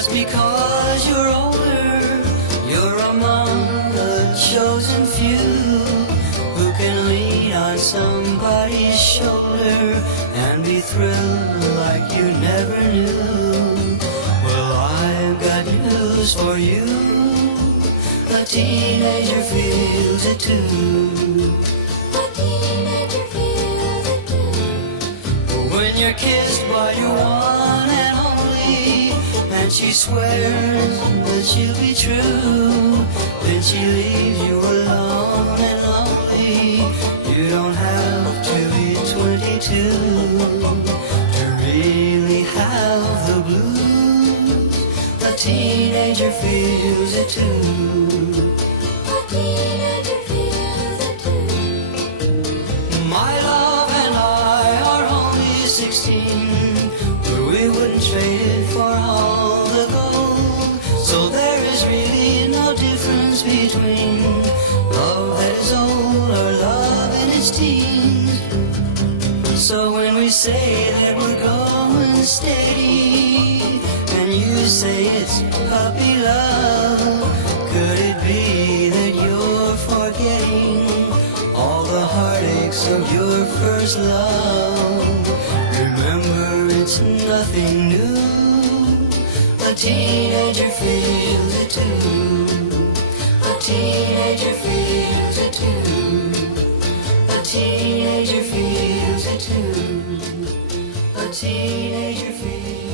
Just because you're older, you're among the chosen few who can lean on somebody's shoulder and be thrilled like you never knew. Well, I've got news for you. A teenager feels it too. A teenager feels it too. When you're kissed by your one and only, and she swears that she'll be true, then she leaves you alone and lonely. You don't have to be 22 to really have the blues. A teenager feels it too. A teenager feels it too. My love and I are only 16, but we wouldn't trade it for all the gold. So there is really no difference between love that is old or love in its teens. So when we say that we're going steady, and you say it's puppy love, could it be that you're forgetting all the heartaches of your first love? Remember, it's nothing new. A teenager feels it too. A teenager feels it too. A teenager feels it too. A teenager feels